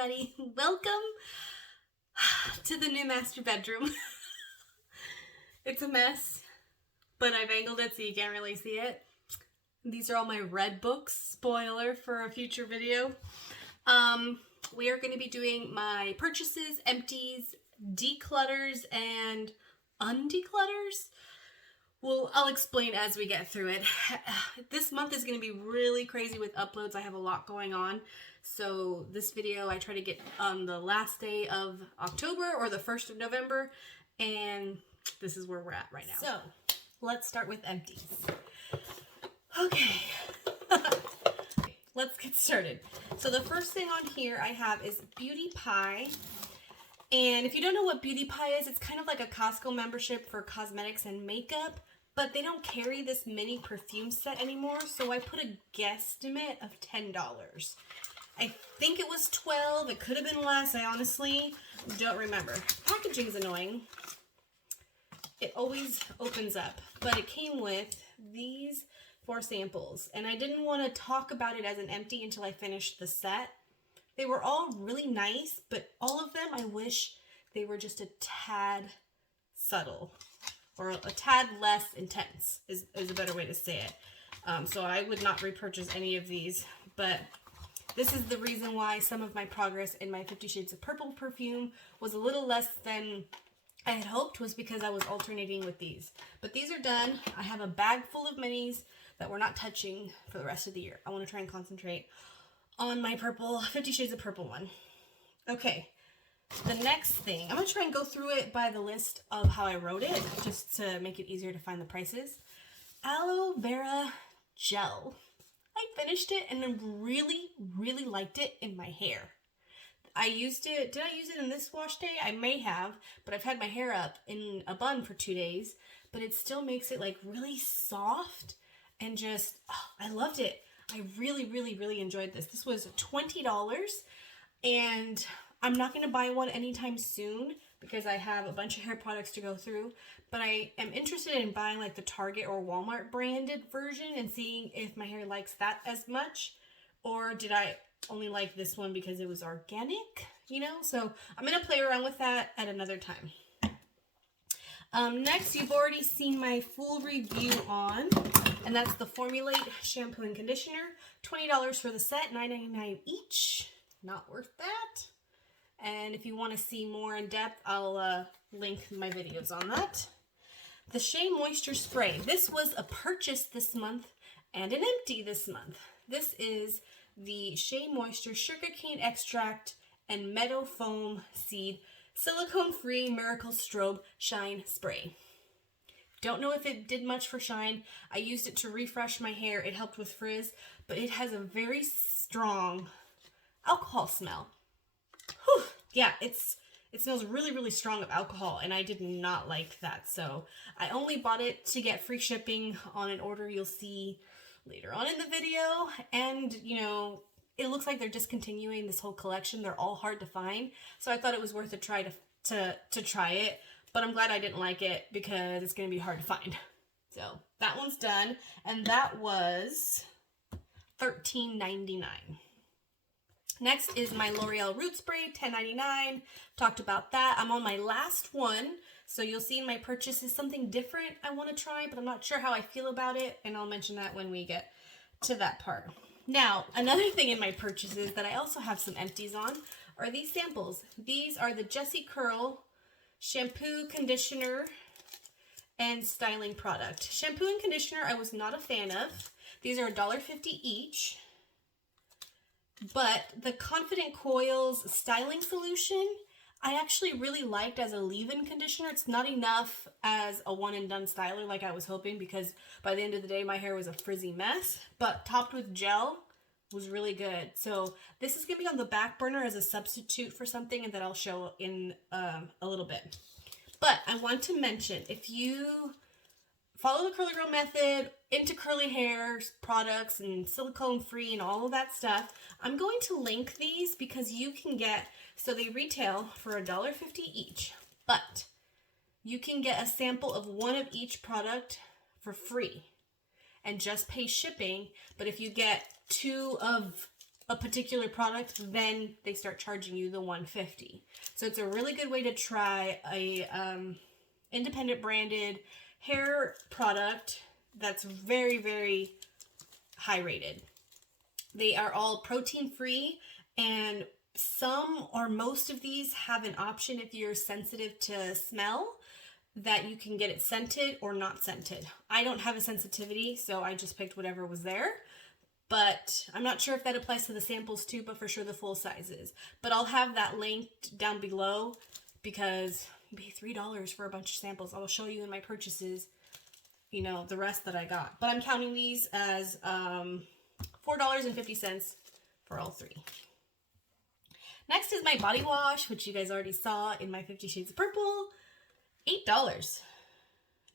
everybody. Welcome to the new master bedroom. It's a mess, but I've angled it so you can't really see it. These are all my red books, spoiler for a future video. We are going to be doing my purchases, empties, declutters, and undeclutters. Well, I'll explain as we get through it. This month is going to be really crazy with uploads. I have a lot going on. So this video I try to get on the last day of October or the 1st of November. And this is where we're at right now. So let's start with empties. Okay. Let's get started. So the first thing on here I have is Beauty Pie. And if you don't know what Beauty Pie is, it's kind of like a Costco membership for cosmetics and makeup. But they don't carry this mini perfume set anymore, so I put a guesstimate of $10. I think it was $12. It could have been less. I honestly don't remember. Packaging is annoying. It always opens up, but it came with these 4 samples, and I didn't want to talk about it as an empty until I finished the set. They were all really nice, but all of them I wish they were just a tad subtle. Or a tad less intense is a better way to say it. So I would not repurchase any of these. But this is the reason why some of my progress in my 50 Shades of Purple perfume was a little less than I had hoped, was because I was alternating with these. But these are done. I have a bag full of minis that we're not touching for the rest of the year. I want to try and concentrate on my purple, 50 Shades of Purple one. Okay. The next thing, I'm going to try and go through it by the list of how I wrote it, just to make it easier to find the prices. Aloe Vera Gel. I finished it and I really liked it in my hair. I used it, did I use it in this wash day? I may have, but I've had my hair up in a bun for 2 days, but it still makes it like really soft and just, oh, I loved it. I really enjoyed this. This was $20 and I'm not going to buy one anytime soon because I have a bunch of hair products to go through, but I am interested in buying like the Target or Walmart branded version and seeing if my hair likes that as much, or did I only like this one because it was organic, you know? So I'm going to play around with that at another time. Next, you've already seen my full review on, and that's the Formulate shampoo and conditioner. $20 for the set, $9.99 each. Not worth that. And if you want to see more in depth, I'll link my videos on that. The Shea Moisture Spray. This was a purchase this month and an empty this month. This is the Shea Moisture Sugarcane Extract and Meadow Foam Seed Silicone-Free Miracle Strobe Shine Spray. Don't know if it did much for shine. I used it to refresh my hair. It helped with frizz, but it has a very strong alcohol smell. Whew. Yeah, it smells really strong of alcohol, and I did not like that. So I only bought it to get free shipping on an order you'll see later on in the video. And, you know, it looks like they're discontinuing this whole collection. They're all hard to find. So I thought it was worth a try to try it. But I'm glad I didn't like it because it's going to be hard to find. So that one's done. And that was $13.99. Next is my L'Oreal Root Spray, $10.99. Talked about that. I'm on my last one, so you'll see in my purchases something different I want to try, but I'm not sure how I feel about it, and I'll mention that when we get to that part. Now, another thing in my purchases that I also have some empties on are these samples. These are the Jessie Curl shampoo, conditioner, and styling product. Shampoo and conditioner I was not a fan of. These are $1.50 each. But the Confident Coils styling solution, I actually really liked as a leave-in conditioner. It's not enough as a one-and-done styler like I was hoping, because by the end of the day, my hair was a frizzy mess. But topped with gel was really good. So this is going to be on the back burner as a substitute for something that I'll show in a little bit. But I want to mention, if you follow the Curly Girl method, into curly hair products and silicone free and all of that stuff, I'm going to link these because you can get, so they retail for $1.50 each, but you can get a sample of one of each product for free and just pay shipping. But if you get 2 of a particular product, then they start charging you the $150. So it's a really good way to try a independent branded hair product that's very, very high rated. They are all protein free, and some or most of these have an option if you're sensitive to smell that you can get it scented or not scented. I don't have a sensitivity, so I just picked whatever was there. But I'm not sure if that applies to the samples too, but for sure the full sizes. But I'll have that linked down below because it'd be $3 for a bunch of samples. I'll show you in my purchases, you know, the rest that I got. But I'm counting these as $4.50 for all three. Next is my body wash, which you guys already saw in my 50 Shades of Purple. $8.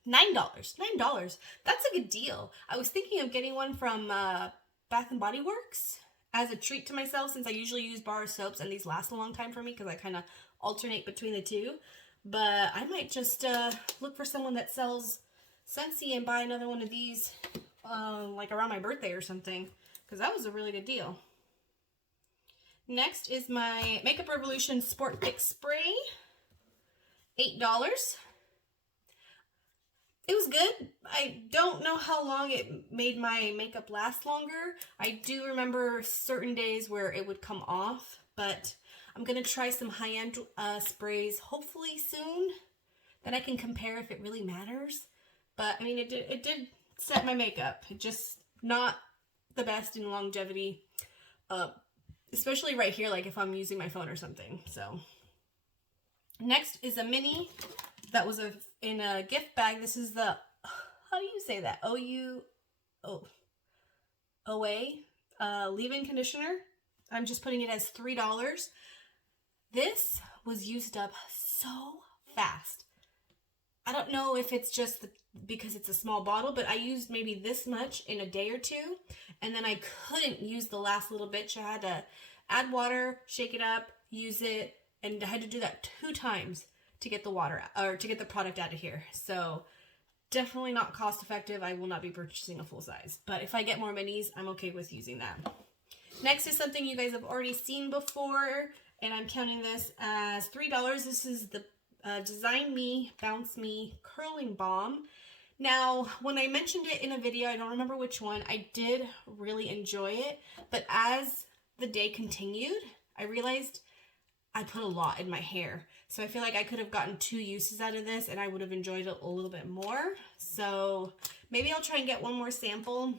$9. That's a good deal. I was thinking of getting one from Bath and Body Works as a treat to myself, since I usually use bar soaps and these last a long time for me because I kind of alternate between the two. But I might just look for someone that sells Scentsy and buy another one of these like around my birthday or something, because that was a really good deal. Next is my Makeup Revolution Sport Fix Spray. $8. It was good. I don't know how long it made my makeup last longer. I do remember certain days where it would come off, but I'm going to try some high-end sprays hopefully soon that I can compare if it really matters. But I mean, it did set my makeup. It just not the best in longevity, especially right here, like if I'm using my phone or something. So next is a mini that was in a gift bag. This is the, how do you say that? OA leave-in conditioner. I'm just putting it as $3. This was used up so fast. I don't know if it's just because it's a small bottle, but I used maybe this much in a day or two, and then I couldn't use the last little bit. So I had to add water, shake it up, use it, and I had to do that 2 times to get the water out, or to get the product out of here. So definitely not cost effective. I will not be purchasing a full size, but if I get more minis, I'm okay with using that. Next is something you guys have already seen before, and I'm counting this as $3. This is the Design Me, Bounce Me Curling Balm. Now, when I mentioned it in a video, I don't remember which one, I did really enjoy it, but as the day continued, I realized I put a lot in my hair. So I feel like I could have gotten 2 uses out of this and I would have enjoyed it a little bit more. So maybe I'll try and get one more sample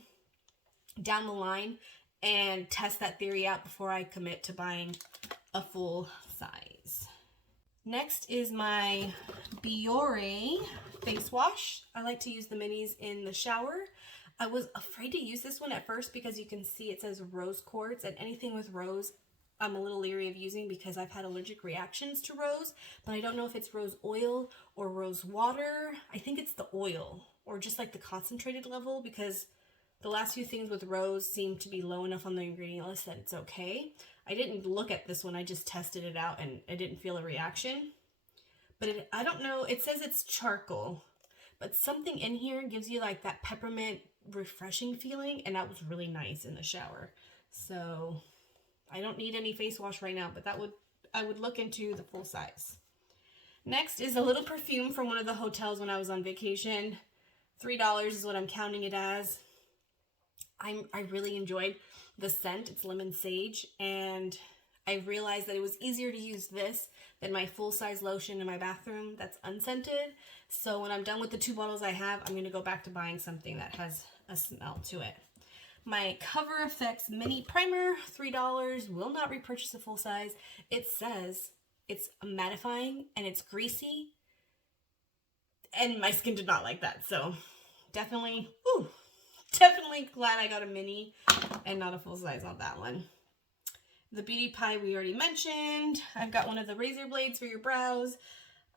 down the line and test that theory out before I commit to buying a full size. Next is my Biore face wash. I like to use the minis in the shower. I was afraid to use this one at first because you can see it says rose quartz, and anything with rose I'm a little leery of using because I've had allergic reactions to rose, but I don't know if it's rose oil or rose water. I think it's the oil, or just like the concentrated level, because the last few things with rose seem to be low enough on the ingredient list that it's okay. I didn't look at this one, I just tested it out and I didn't feel a reaction. But I don't know, it says it's charcoal, but something in here gives you like that peppermint refreshing feeling, and that was really nice in the shower. So I don't need any face wash right now, but I would look into the full size. Next is a little perfume from one of the hotels when I was on vacation. $3 is what I'm counting it as. I really enjoyed the scent. It's lemon sage, and I realized that it was easier to use this than my full-size lotion in my bathroom that's unscented. So when I'm done with the 2 bottles I have, I'm going to go back to buying something that has a smell to it. My Cover Effects Mini Primer, $3. Will not repurchase a full size. It says it's mattifying and it's greasy, and my skin did not like that. So definitely glad I got a mini and not a full size on that one. The Beauty Pie we already mentioned. I've got one of the razor blades for your brows.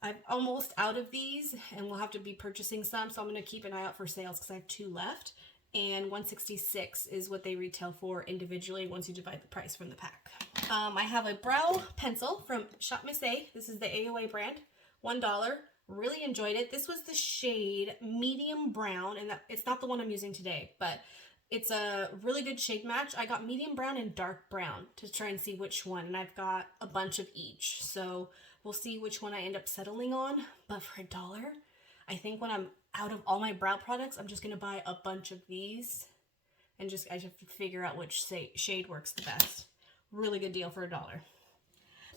I'm almost out of these and we'll have to be purchasing some, so I'm going to keep an eye out for sales because I have 2 left. And $166 is what they retail for individually once you divide the price from the pack. I have a brow pencil from Shop Miss A. This is the AOA brand. $1. Really enjoyed it. This was the shade medium brown, and it's not the one I'm using today, but It's a really good shade match. I got medium brown and dark brown to try and see which one, and I've got a bunch of each. So we'll see which one I end up settling on. But for $1, I think when I'm out of all my brow products, I'm just going to buy a bunch of these. And I have to figure out which shade works the best. Really good deal for $1.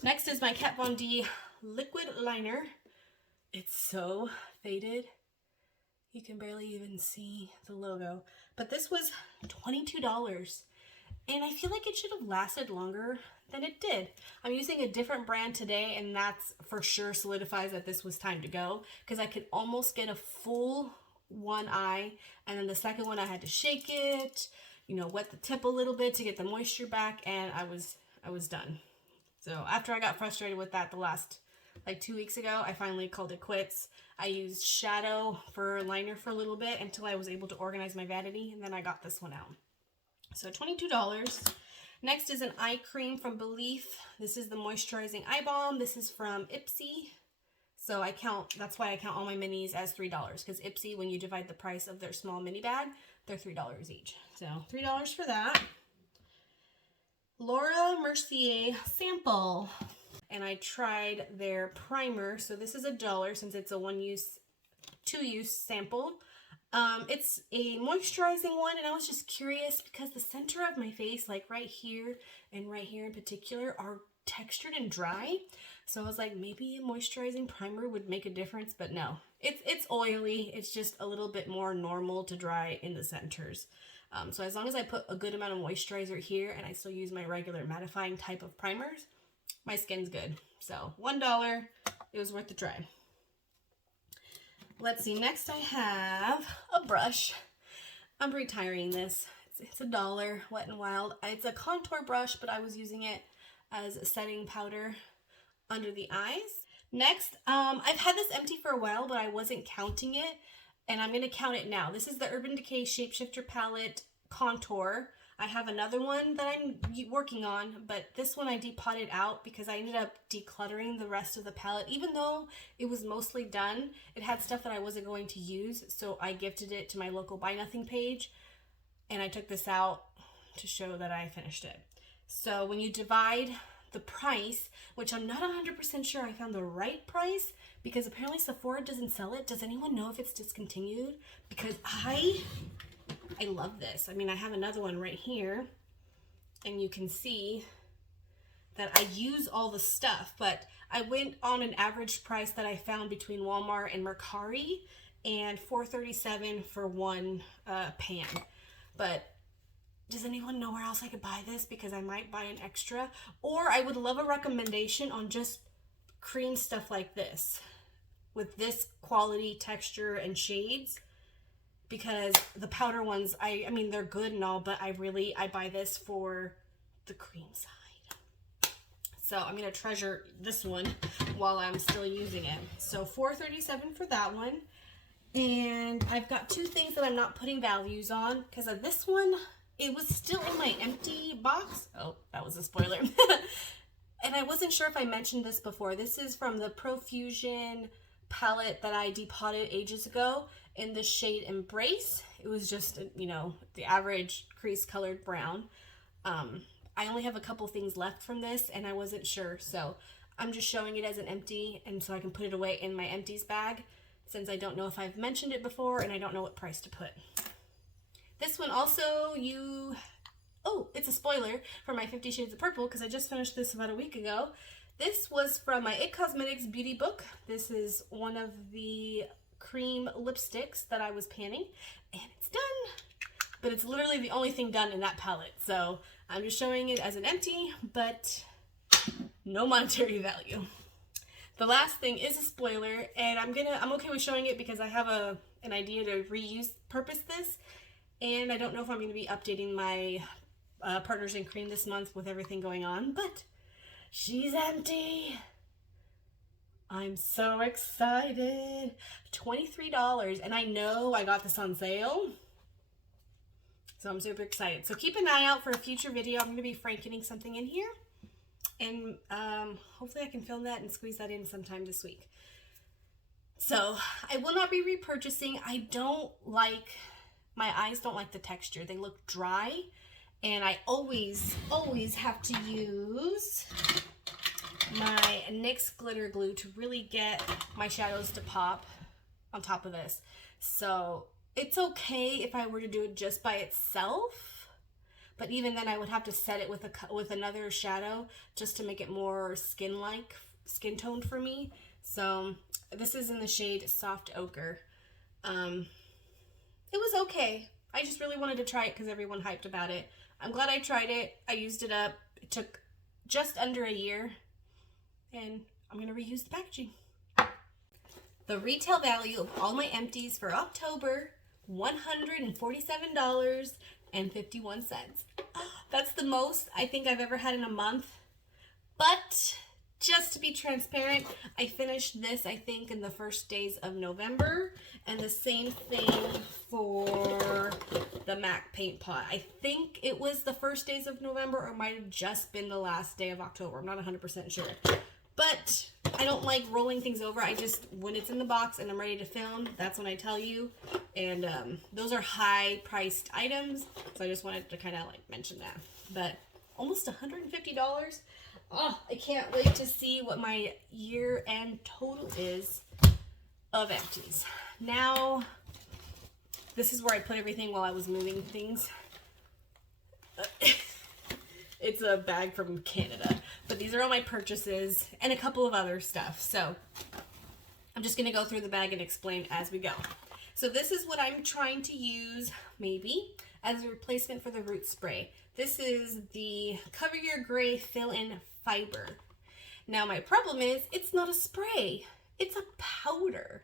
Next is my Kat Von D liquid liner. It's so faded. You can barely even see the logo. But this was $22. And I feel like it should have lasted longer than it did. I'm using a different brand today, and that's for sure solidifies that this was time to go, because I could almost get a full one eye, and then the second one I had to shake it, you know, wet the tip a little bit to get the moisture back, and I was done. So after I got frustrated with that the last like 2 weeks ago, I finally called it quits. I used shadow for liner for a little bit until I was able to organize my vanity, and then I got this one out. So $22. Next is an eye cream from Belief. This is the moisturizing eye balm. This is from Ipsy. So that's why I count all my minis as $3, because Ipsy, when you divide the price of their small mini bag, they're $3 each. So $3 for that. Laura Mercier sample. And I tried their primer. So this is $1 since it's a two-use sample. It's a moisturizing one, and I was just curious because the center of my face, like right here and right here in particular, are textured and dry. So I was like, maybe a moisturizing primer would make a difference, but no. It's oily. It's just a little bit more normal to dry in the centers. So as long as I put a good amount of moisturizer here and I still use my regular mattifying type of primers, my skin's good. So $1, it was worth the try. Let's see, next I have a brush. I'm retiring this. It's $1, Wet n Wild. It's a contour brush, but I was using it as a setting powder under the eyes. Next, I've had this empty for a while, but I wasn't counting it, and I'm going to count it now. This is the Urban Decay Shapeshifter Palette Contour. I have another one that I'm working on, but this one I depotted out because I ended up decluttering the rest of the palette. Even though it was mostly done, it had stuff that I wasn't going to use, so I gifted it to my local Buy Nothing page, and I took this out to show that I finished it. So when you divide the price, which I'm not 100% sure I found the right price, because apparently Sephora doesn't sell it. Does anyone know if it's discontinued? Because I love this. I mean, I have another one right here, and you can see that I use all the stuff, but I went on an average price that I found between Walmart and Mercari, and $4.37 for one pan. But does anyone know where else I could buy this? Because I might buy an extra. Or I would love a recommendation on just cream stuff like this, with this quality, texture, and shades. Because the powder ones, I mean, they're good and all, but I buy this for the cream side. So I'm going to treasure this one while I'm still using it. So $4.37 for that one. And I've got two things that I'm not putting values on, because of this one, it was still in my empty box. Oh, that was a spoiler. And I wasn't sure if I mentioned this before. This is from the Profusion palette that I depotted ages ago in the shade Embrace. It was just, you know, the average crease colored brown. I only have a couple things left from this, and I wasn't sure. So I'm just showing it as an empty, and so I can put it away in my empties bag, since I don't know if I've mentioned it before and I don't know what price to put. This one also, it's a spoiler for my 50 Shades of Purple, because I just finished this about a week ago. This was from my IT Cosmetics beauty book. This is one of the cream lipsticks that I was panning, and it's done. But it's literally the only thing done in that palette. So I'm just showing it as an empty, but no monetary value. The last thing is a spoiler, and I'm okay with showing it because I have an idea to repurpose this. And I don't know if I'm going to be updating my Partners in Cream this month with everything going on, but she's empty. I'm so excited. $23, and I know I got this on sale, so I'm super excited. So keep an eye out for a future video. I'm going to be frankening something in here, and hopefully I can film that and squeeze that in sometime this week. So I will not be repurchasing. I don't like My eyes don't like the texture. They look dry, and I always have to use my NYX glitter glue to really get my shadows to pop on top of this. So it's okay if I were to do it just by itself, but even then I would have to set it with another shadow just to make it more skin toned for me. So this is in the shade Soft Ochre. It was okay. I just really wanted to try it because everyone hyped about it. I'm glad I tried it. I used it up. It took just under a year, and I'm going to reuse the packaging. The retail value of all my empties for October, $147.51. That's the most I think I've ever had in a month. But just to be transparent, I finished this, I think, in the first days of November. And the same thing for the MAC paint pot. I think it was the first days of November, or it might have just been the last day of October. I'm not 100% sure. But I don't like rolling things over. I just, when it's in the box and I'm ready to film, that's when I tell you. And those are high-priced items, so I just wanted to kind of like mention that. But almost $150. Oh, I can't wait to see what my year-end total is of empties. Now, this is where I put everything while I was moving things. It's a bag from Canada, but these are all my purchases and a couple of other stuff. So I'm just going to go through the bag and explain as we go. So this is what I'm trying to use, maybe, as a replacement for the root spray. This is the Cover Your Gray Fill-In Fiber. Now my problem is it's not a spray, it's a powder.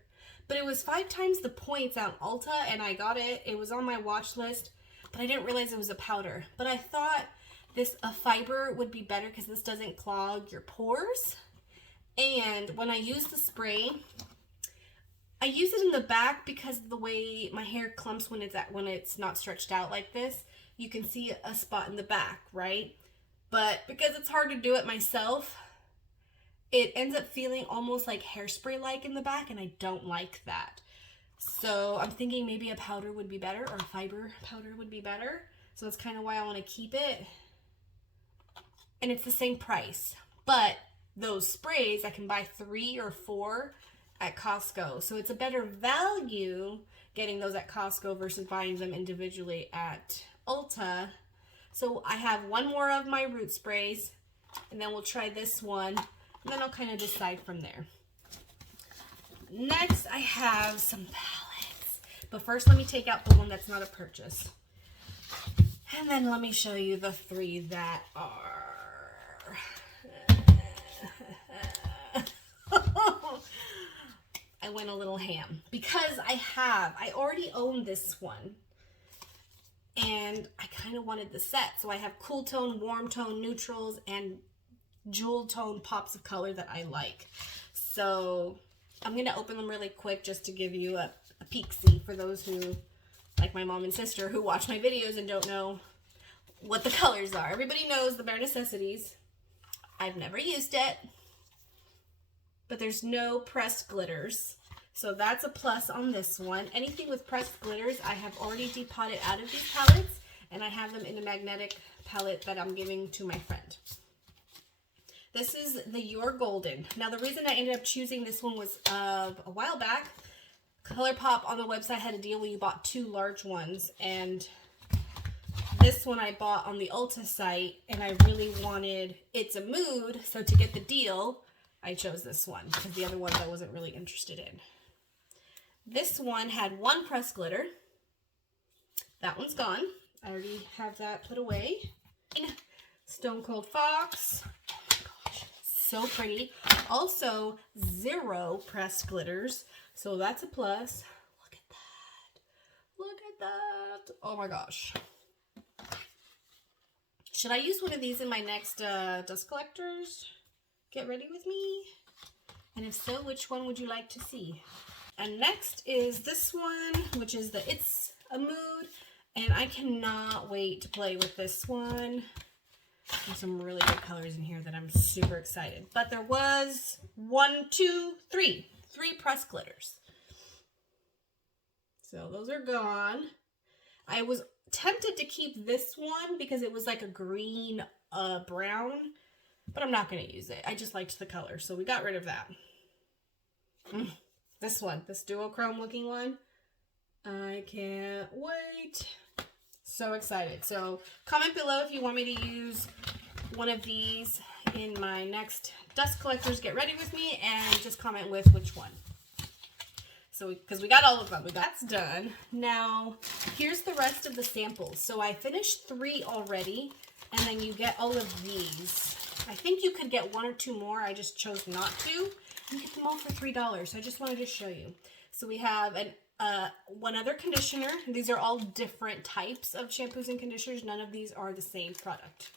But it was 5 times the points at Ulta, and I got it. It was on my watch list, but I didn't realize it was a powder. But I thought a fiber would be better because this doesn't clog your pores. And when I use the spray, I use it in the back because of the way my hair clumps when it's not stretched out like this. You can see a spot in the back, right? But because it's hard to do it myself, it ends up feeling almost like hairspray-like in the back, and I don't like that. So I'm thinking maybe a powder would be better, or a fiber powder would be better. So that's kind of why I want to keep it. And it's the same price. But those sprays, I can buy 3 or 4 at Costco. So it's a better value getting those at Costco versus buying them individually at Ulta. So I have one more of my root sprays, and then we'll try this one, and then I'll kind of decide from there. Next, I have some palettes. But first, let me take out the one that's not a purchase. And then let me show you the 3 that are. I went a little ham because I already own this one. And I kind of wanted the set. So I have cool tone, warm tone, neutrals, and jewel tone pops of color that I like. So I'm going to open them really quick just to give you a peek-see for those who, like my mom and sister, who watch my videos and don't know what the colors are. Everybody knows the Bare Necessities. I've never used it, but there's no pressed glitters. So that's a plus on this one. Anything with pressed glitters, I have already depotted out of these palettes, and I have them in a magnetic palette that I'm giving to my friend. This is the Your Golden. Now, the reason I ended up choosing this one was a while back, ColourPop on the website had a deal where you bought 2 large ones, and this one I bought on the Ulta site, and I really wanted It's a Mood, so to get the deal, I chose this one, because the other ones I wasn't really interested in. This one had 1 pressed glitter. That one's gone. I already have that put away. Stone Cold Fox. Oh my gosh, so pretty. Also, 0 pressed glitters, so that's a plus. Look at that. Look at that. Oh my gosh. Should I use one of these in my next dust collectors? Get ready with me? And if so, which one would you like to see? And next is this one, which is the It's a Mood. And I cannot wait to play with this one. There's some really good colors in here that I'm super excited. But there was 3 pressed glitters. So those are gone. I was tempted to keep this one because it was like a green brown, but I'm not going to use it. I just liked the color, so we got rid of that. This one, this duochrome looking one, I can't wait. So excited. So comment below if you want me to use one of these in my next dust collectors get ready with me, and just comment with which one. So because we got all of them, that's done. Now here's the rest of the samples. So I finished 3 already, and then you get all of these. I think you could get 1 or 2 more. I just chose not to. You get them all for $3. So I just wanted to show you. So we have one other conditioner. These are all different types of shampoos and conditioners. None of these are the same product.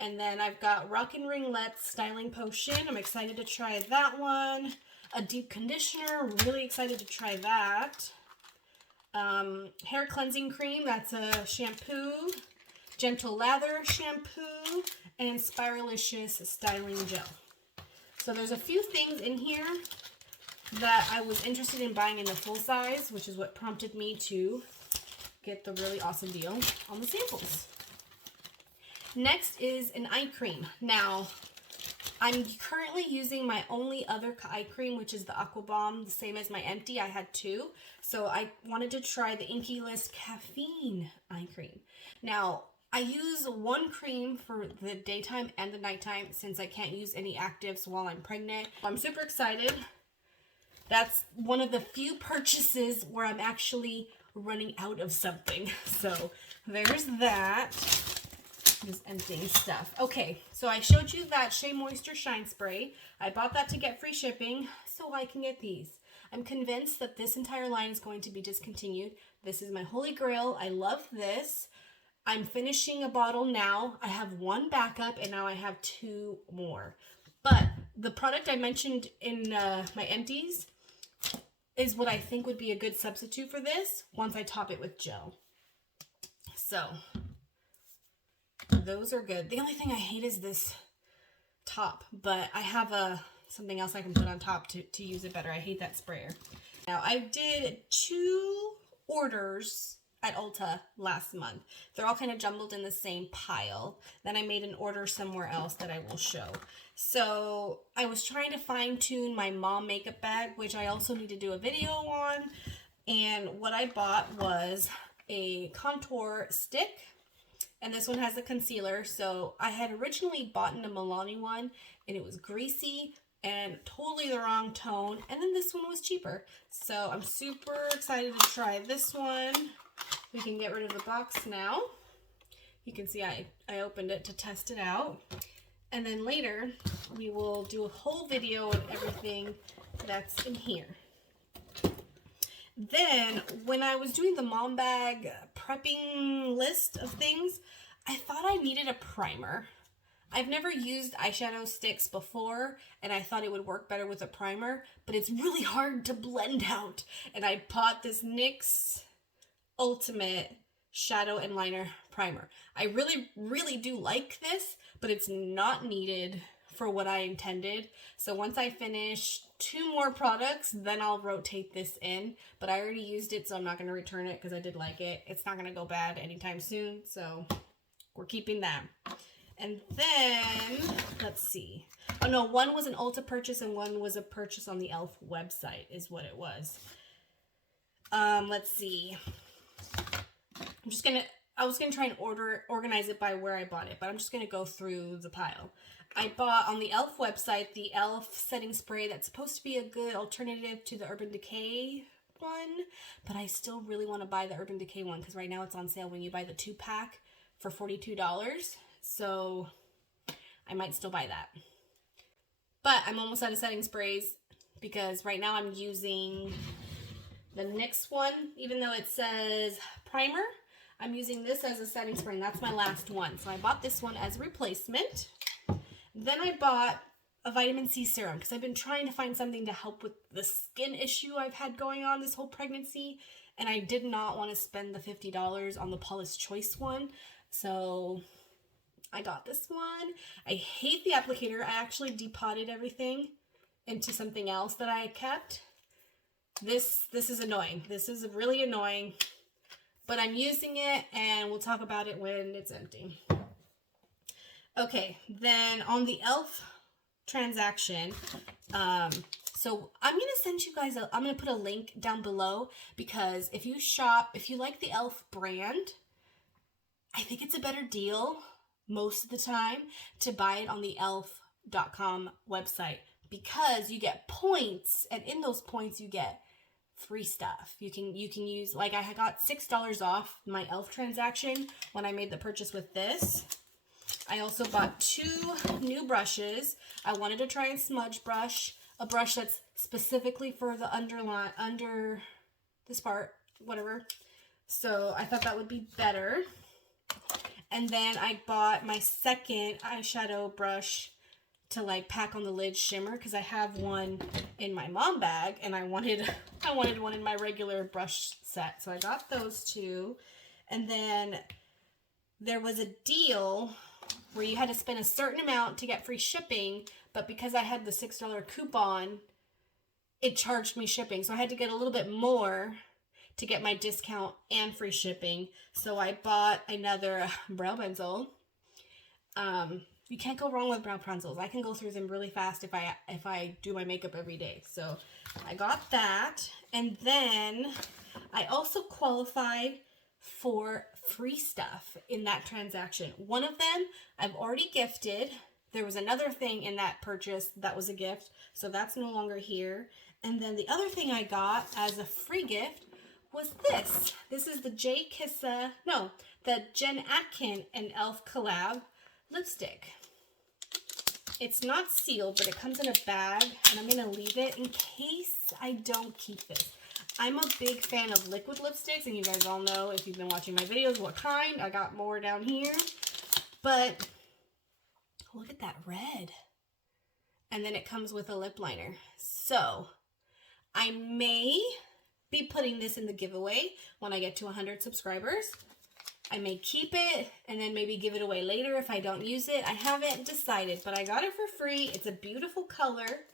And then I've got Rockin' Ringlets Styling Potion. I'm excited to try that one. A deep conditioner. Really excited to try that. Hair cleansing cream. That's a shampoo. Gentle Lather shampoo. And Spiralicious styling gel. So there's a few things in here that I was interested in buying in the full size, which is what prompted me to get the really awesome deal on the samples. Next is an eye cream. Now, I'm currently using my only other eye cream, which is the Aqua Bomb, the same as my Empty. I had 2. So I wanted to try the Inky List Caffeine eye cream. Now, I use one cream for the daytime and the nighttime since I can't use any actives while I'm pregnant. I'm super excited. That's one of the few purchases where I'm actually running out of something. So there's that. Just emptying stuff. Okay, so I showed you that Shea Moisture Shine Spray. I bought that to get free shipping so I can get these. I'm convinced that this entire line is going to be discontinued. This is my holy grail. I love this. I'm finishing a bottle now. I have 1 backup and now I have 2 more. But the product I mentioned in my Empties is what I think would be a good substitute for this once I top it with gel. So those are good. The only thing I hate is this top, but I have something else I can put on top to use it better. I hate that sprayer. Now I did 2 orders at Ulta last month. They're all kind of jumbled in the same pile. Then I made an order somewhere else that I will show. So I was trying to fine tune my mom makeup bag, which I also need to do a video on. And what I bought was a contour stick. And this one has the concealer. So I had originally bought a Milani one and it was greasy and totally the wrong tone. And then this one was cheaper. So I'm super excited to try this one. We can get rid of the box now. You can see I opened it to test it out. And then later, we will do a whole video of everything that's in here. Then, when I was doing the mom bag prepping list of things, I thought I needed a primer. I've never used eyeshadow sticks before, and I thought it would work better with a primer, but it's really hard to blend out. And I bought this NYX Ultimate Shadow and Liner Primer. I really, really do like this, but it's not needed for what I intended. So once I finish 2 more products, then I'll rotate this in. But I already used it, so I'm not going to return it because I did like it. It's not going to go bad anytime soon, so we're keeping that. And then, let's see. Oh no, one was an Ulta purchase and one was a purchase on the e.l.f. website is what it was. Let's see. I was gonna try and organize it by where I bought it, but I'm just gonna go through the pile. I bought on the e.l.f. website the e.l.f. setting spray that's supposed to be a good alternative to the Urban Decay one, but I still really want to buy the Urban Decay one because right now it's on sale when you buy the 2-pack for $42. So I might still buy that. But I'm almost out of setting sprays because right now I'm using the NYX one, even though it says primer. I'm using this as a setting spray, and that's my last one. So I bought this one as a replacement. Then I bought a vitamin C serum because I've been trying to find something to help with the skin issue I've had going on this whole pregnancy, and I did not want to spend the $50 on the Paula's Choice one. So I got this one. I hate the applicator. I actually depotted everything into something else that I kept. This is annoying. This is really annoying. but I'm using it and we'll talk about it when it's empty. Okay, then on the e.l.f. transaction, so I'm going to send you guys, I'm going to put a link down below, because if you shop, if you like the e.l.f. brand, I think it's a better deal most of the time to buy it on the elf.com website, because you get points, and in those points you get free stuff. You can use, like I got $6 off my e.l.f. transaction when I made the purchase with this. I also bought 2 new brushes. I wanted to try and smudge brush, a brush that's specifically for the under this part, whatever. So I thought that would be better. And then I bought my second eyeshadow brush to like pack on the lid shimmer, because I have one in my mom bag and I wanted one in my regular brush set. So I got those 2. And then there was a deal where you had to spend a certain amount to get free shipping, but because I had the $6 coupon, it charged me shipping. So I had to get a little bit more to get my discount and free shipping. So I bought another brow pencil. You can't go wrong with brow pencils. I can go through them really fast if I do my makeup every day. So I got that. And then I also qualified for free stuff in that transaction. One of them I've already gifted. There was another thing in that purchase that was a gift, so that's no longer here. And then the other thing I got as a free gift was this. This is the the Jen Atkin and e.l.f. collab lipstick. It's not sealed, but it comes in a bag, and I'm going to leave it in case I don't keep this. I'm a big fan of liquid lipsticks, and you guys all know if you've been watching my videos what kind. I got more down here. But look at that red. And then it comes with a lip liner. So I may be putting this in the giveaway when I get to 100 subscribers. I may keep it and then maybe give it away later if I don't use it. I haven't decided, but I got it for free. It's a beautiful color.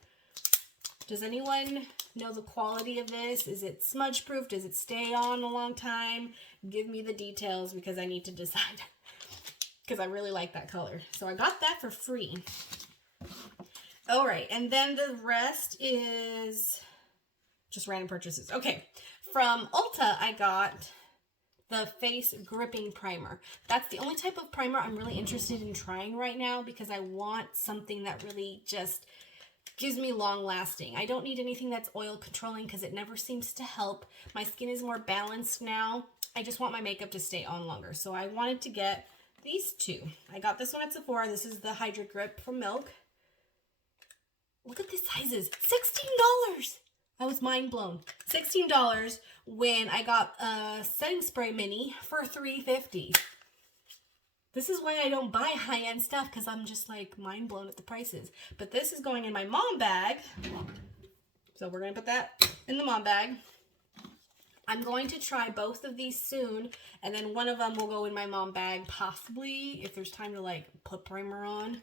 Does anyone know the quality of this? Is it smudge proof? Does it stay on a long time? Give me the details, because I need to decide, because I really like that color. So I got that for free. All right, and then the rest is just random purchases. Okay, from Ulta I got the face gripping primer. That's the only type of primer I'm really interested in trying right now, because I want something that really just gives me long lasting. I don't need anything that's oil controlling, because it never seems to help. My skin is more balanced now. I just want my makeup to stay on longer. So I wanted to get these 2. I got this one at Sephora. This is the Hydra Grip from Milk. Look at the sizes. $16. I was mind blown. $16 when I got a setting spray mini for $3.50. This is why I don't buy high-end stuff, because I'm just like mind blown at the prices. But this is going in my mom bag. So we're going to put that in the mom bag. I'm going to try both of these soon, and then one of them will go in my mom bag, possibly, if there's time to like put primer on.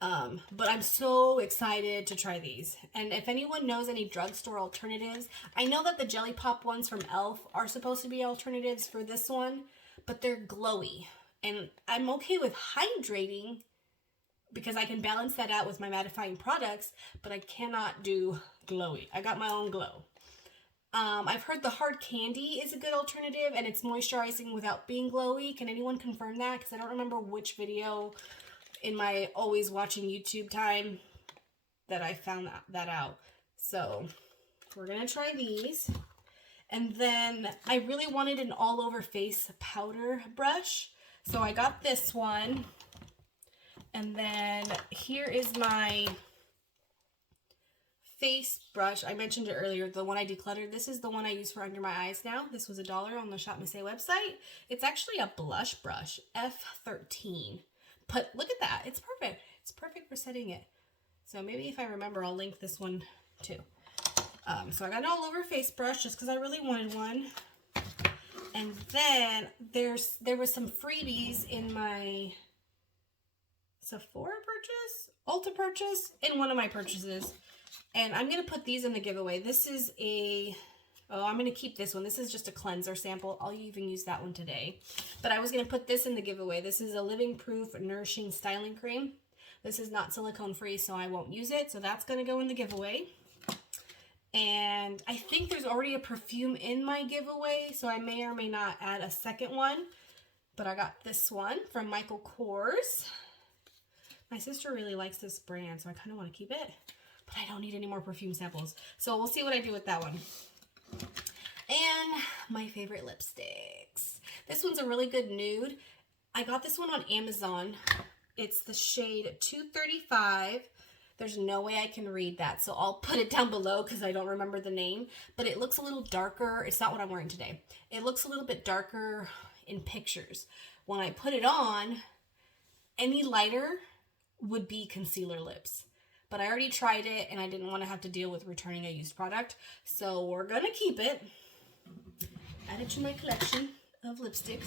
But I'm so excited to try these. And if anyone knows any drugstore alternatives, I know that the Jelly Pop ones from e.l.f. are supposed to be alternatives for this one, but they're glowy. And I'm okay with hydrating, because I can balance that out with my mattifying products, but I cannot do glowy. I got my own glow. I've heard the hard candy is a good alternative, and it's moisturizing without being glowy. Can anyone confirm that? Because I don't remember which video in my always watching YouTube time that I found that out. So we're going to try these. And then I really wanted an all over face powder brush. So I got this one. And then here is my face brush. I mentioned it earlier, the one I decluttered. This is the one I use for under my eyes now. This was $1 on the Shop Shea website. It's actually a blush brush, F13. But look at that. It's perfect. It's perfect for setting it. So maybe if I remember, I'll link this one too. So I got an all over face brush just because I really wanted one. And then there was some freebies in my Sephora purchase, Ulta purchase, in one of my purchases. And I'm going to put these in the giveaway. This is a Oh, I'm going to keep this one. This is just a cleanser sample. I'll even use that one today. But I was going to put this in the giveaway. This is a Living Proof Nourishing Styling Cream. This is not silicone free, so I won't use it. So that's going to go in the giveaway. And I think there's already a perfume in my giveaway, so I may or may not add a second one. But I got this one from Michael Kors. My sister really likes this brand, so I kind of want to keep it. But I don't need any more perfume samples. So we'll see what I do with that one. And my favorite lipsticks. This one's a really good nude. I got this one on Amazon. It's the shade 235. There's no way I can read that, so I'll put it down below because I don't remember the name. But it looks a little darker. It's not what I'm wearing today. It looks a little bit darker in pictures. When I put it on, any lighter would be concealer lips. But I already tried it and I didn't want to have to deal with returning a used product. So we're going to keep it. Add it to my collection of lipsticks.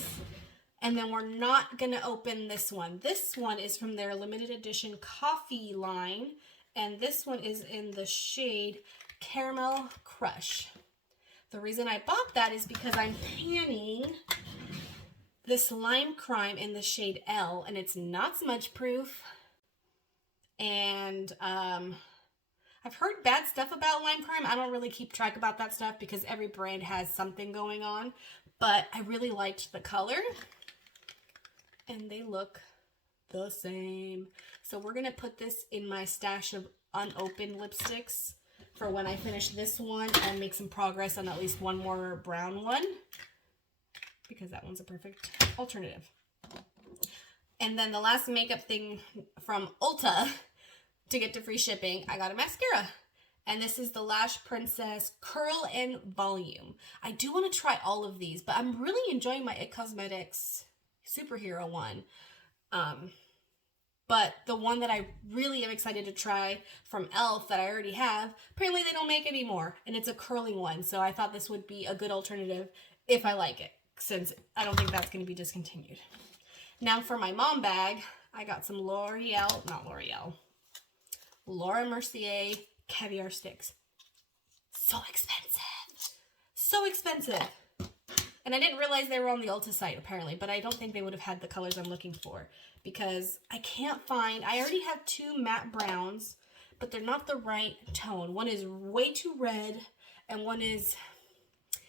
And then we're not going to open this one. This one is from their limited edition coffee line. And this one is in the shade Caramel Crush. The reason I bought that is because I'm panning this Lime Crime in the shade L. And it's not smudge proof. And I've heard bad stuff about Lime Crime. I don't really keep track about that stuff because every brand has something going on. But I really liked the color. And they look the same. So we're going to put this in my stash of unopened lipsticks for when I finish this one and make some progress on at least one more brown one. Because that one's a perfect alternative. And then the last makeup thing from Ulta to get to free shipping, I got a mascara. And this is the Lash Princess Curl and Volume. I do want to try all of these, but I'm really enjoying my It Cosmetics Superhero one. But the one that I really am excited to try from e.l.f. that I already have, apparently they don't make anymore. And it's a curling one. So I thought this would be a good alternative if I like it, since I don't think that's going to be discontinued. Now for my mom bag, I got some Laura Mercier caviar sticks. So expensive. So expensive. And I didn't realize they were on the Ulta site apparently, but I don't think they would have had the colors I'm looking for because I can't find, I already have two matte browns, but they're not the right tone. One is way too red and one is,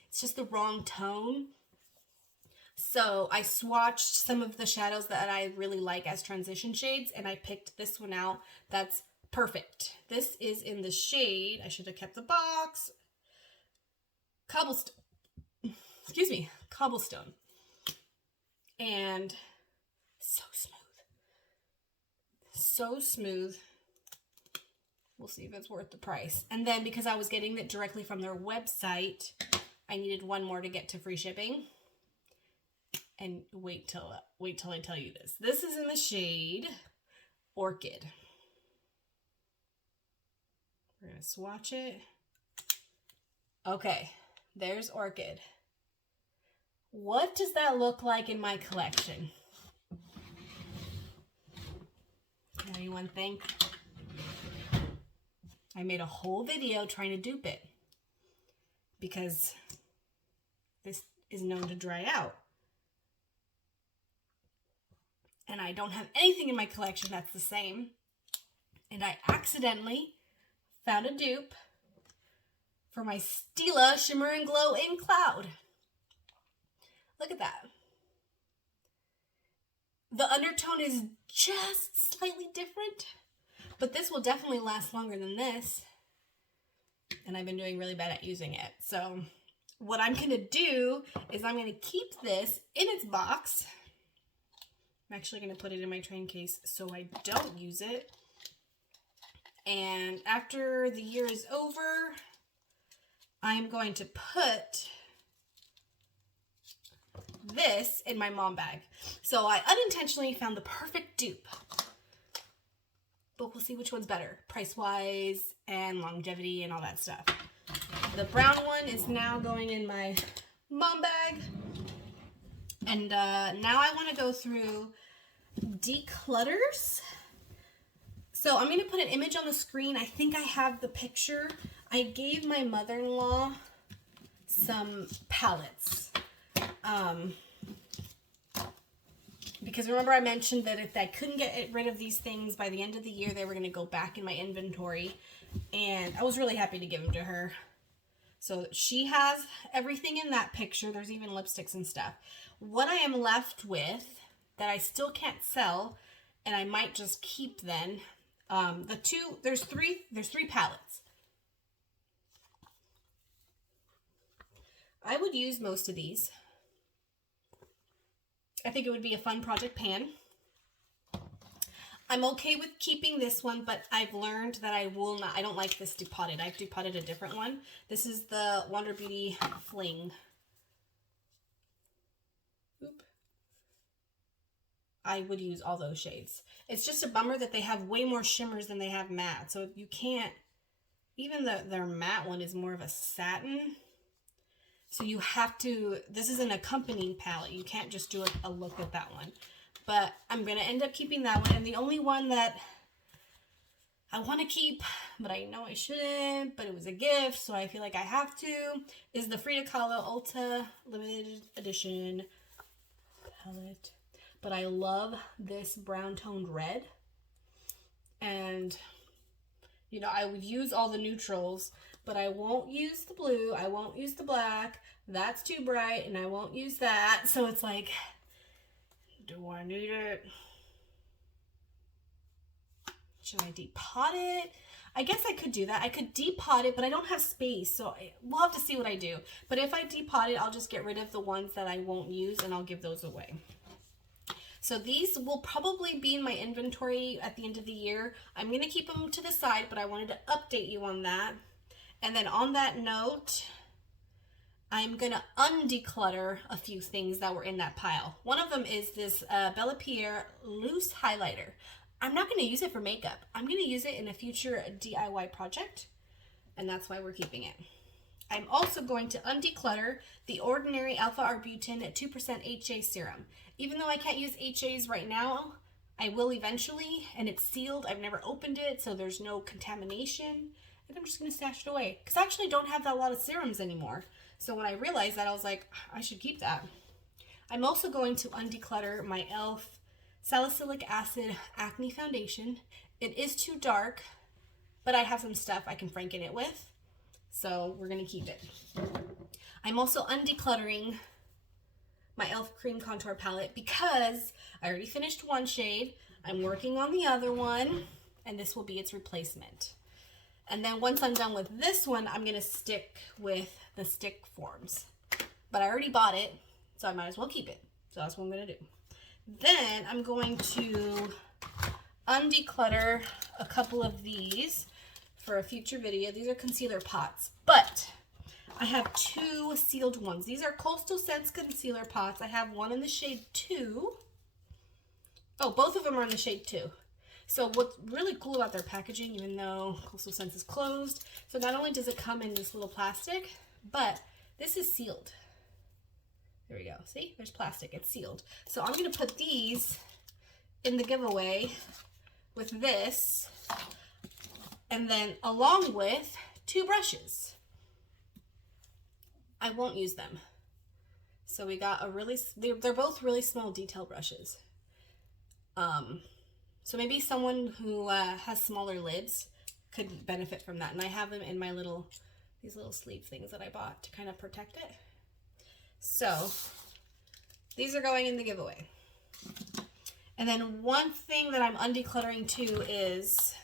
it's just the wrong tone. So I swatched some of the shadows that I really like as transition shades, and I picked this one out. That's perfect. This is in the shade, I should have kept the box, Cobblestone. And so smooth. So smooth. We'll see if it's worth the price. And then because I was getting it directly from their website, I needed one more to get to free shipping. And wait till I tell you this. This is in the shade Orchid. We're going to swatch it. Okay, there's Orchid. What does that look like in my collection? Anyone think? I made a whole video trying to dupe it because this is known to dry out. And I don't have anything in my collection that's the same. And I accidentally found a dupe for my Stila Shimmer and Glow in Cloud. Look at that. The undertone is just slightly different, but this will definitely last longer than this. And I've been doing really bad at using it. So what I'm going to do is I'm going to keep this in its box. I'm actually going to put it in my train case so I don't use it. And after the year is over, I'm going to put this in my mom bag. So I unintentionally found the perfect dupe. But we'll see which one's better, price-wise and longevity and all that stuff. The brown one is now going in my mom bag. And now I want to go through declutters. So I'm going to put an image on the screen. I think I have the picture. I gave my mother-in-law some palettes. Because remember I mentioned that if I couldn't get rid of these things by the end of the year, they were going to go back in my inventory. And I was really happy to give them to her. So she has everything in that picture. There's even lipsticks and stuff. What I am left with that I still can't sell, and I might just keep then, there's three palettes. I would use most of these. I think it would be a fun project pan. I'm okay with keeping this one, but I've learned that I don't like this depotted. I've depotted a different one. This is the Wonder Beauty Fling. Oop. I would use all those shades. It's just a bummer that they have way more shimmers than they have matte. So you can't, even their matte one is more of a satin. So you have to, this is an accompanying palette. You can't just do a look at that one. But I'm going to end up keeping that one. And the only one that I want to keep, but I know I shouldn't, but it was a gift, so I feel like I have to, is the Frida Kahlo Ulta Limited Edition palette. But I love this brown toned red. And, you know, I would use all the neutrals, but I won't use the blue. I won't use the black. That's too bright, and I won't use that. So it's like, do I need it? Should I depot it? I guess I could do that. I could depot it, but I don't have space, so we'll have to see what I do. But if I depot it, I'll just get rid of the ones that I won't use, and I'll give those away. So these will probably be in my inventory at the end of the year. I'm going to keep them to the side, but I wanted to update you on that. And then on that note, I'm going to undeclutter a few things that were in that pile. One of them is this Bella Pierre loose highlighter. I'm not going to use it for makeup. I'm going to use it in a future DIY project, and that's why we're keeping it. I'm also going to undeclutter the Ordinary Alpha Arbutin at 2% HA serum. Even though I can't use HAs right now, I will eventually, and it's sealed. I've never opened it, so there's no contamination. And I'm just going to stash it away, because I actually don't have that lot of serums anymore. So when I realized that, I was like, I should keep that. I'm also going to undeclutter my e.l.f. Salicylic Acid Acne Foundation. It is too dark, but I have some stuff I can franken it with. So we're going to keep it. I'm also undecluttering my e.l.f. Cream Contour Palette because I already finished one shade. I'm working on the other one, and this will be its replacement. And then once I'm done with this one, I'm going to stick with the stick forms. But I already bought it, so I might as well keep it. So that's what I'm going to do. Then I'm going to undeclutter a couple of these for a future video. These are concealer pots, but I have two sealed ones. These are Coastal Scents concealer pots. I have one in the shade 2. Oh, both of them are in the shade 2. So what's really cool about their packaging, even though Coastal Scents is closed, so not only does it come in this little plastic, but this is sealed. There we go. See, there's plastic. It's sealed. So I'm going to put these in the giveaway with this, and then along with 2 brushes. I won't use them. So we got a really, they're both really small detail brushes. So maybe someone who has smaller lids could benefit from that. And I have them in my these little sleeve things that I bought to kind of protect it. So these are going in the giveaway. And then one thing that I'm undecluttering too is,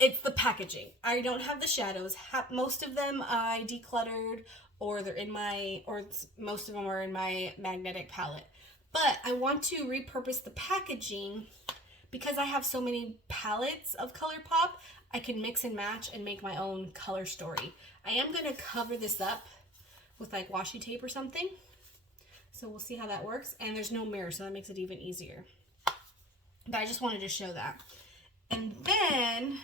it's the packaging. I don't have the shadows. Most of them I decluttered, or they're in my, or most of them are in my magnetic palette. But I want to repurpose the packaging because I have so many palettes of ColourPop. I can mix and match and make my own color story. I am going to cover this up with like washi tape or something. So we'll see how that works. And there's no mirror, so that makes it even easier. But I just wanted to show that. And then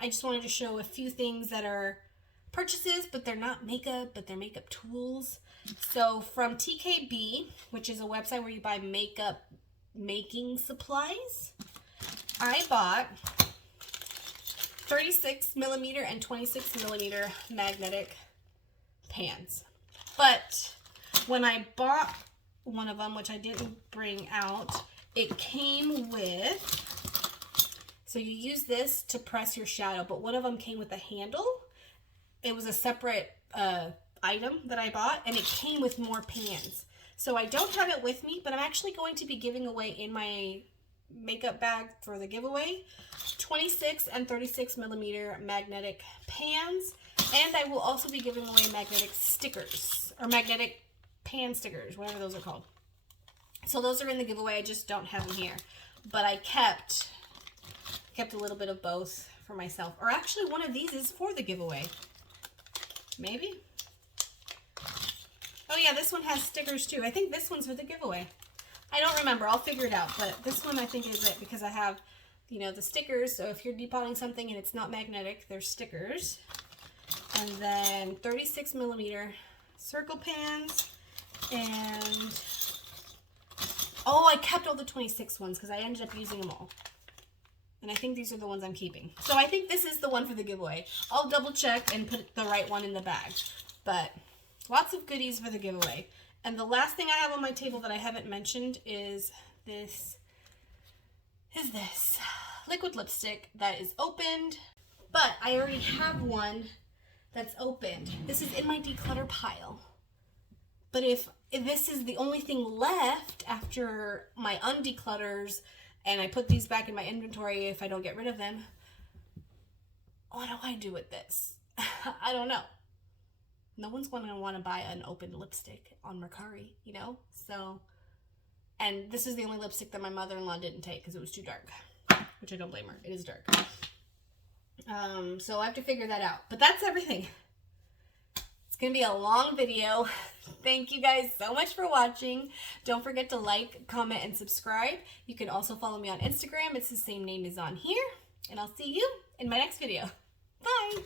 I just wanted to show a few things that are purchases, but they're not makeup, but they're makeup tools. So from TKB, which is a website where you buy makeup making supplies, I bought 36mm and 26mm magnetic pans. But when I bought one of them, which I didn't bring out, it came with, so you use this to press your shadow, but one of them came with a handle. It was a separate item that I bought, and it came with more pans. So I don't have it with me, but I'm actually going to be giving away in my makeup bag for the giveaway 26 and 36 millimeter magnetic pans, and I will also be giving away magnetic stickers, or magnetic pan stickers, whatever those are called. So those are in the giveaway. I just don't have them here, but I kept a little bit of both for myself. Or actually, one of these is for the giveaway. Maybe. Oh yeah, this one has stickers too. I think this one's for the giveaway. I don't remember. I'll figure it out. But this one I think is it, because I have, you know, the stickers. So if you're depotting something and it's not magnetic, there's stickers. And then 36 millimeter circle pans. And oh, I kept all the 26 ones because I ended up using them all. And I think these are the ones I'm keeping. So I think this is the one for the giveaway. I'll double check and put the right one in the bag. But lots of goodies for the giveaway. And the last thing I have on my table that I haven't mentioned is this liquid lipstick that is opened. But I already have one that's opened. This is in my declutter pile. But if this is the only thing left after my undeclutters, and I put these back in my inventory if I don't get rid of them, what do I do with this? I don't know. No one's going to want to buy an open lipstick on Mercari, you know? So, and this is the only lipstick that my mother-in-law didn't take because it was too dark, which I don't blame her. It is dark. So I have to figure that out. But that's everything. It's going to be a long video. Thank you guys so much for watching. Don't forget to like, comment, and subscribe. You can also follow me on Instagram. It's the same name as on here. And I'll see you in my next video. Bye!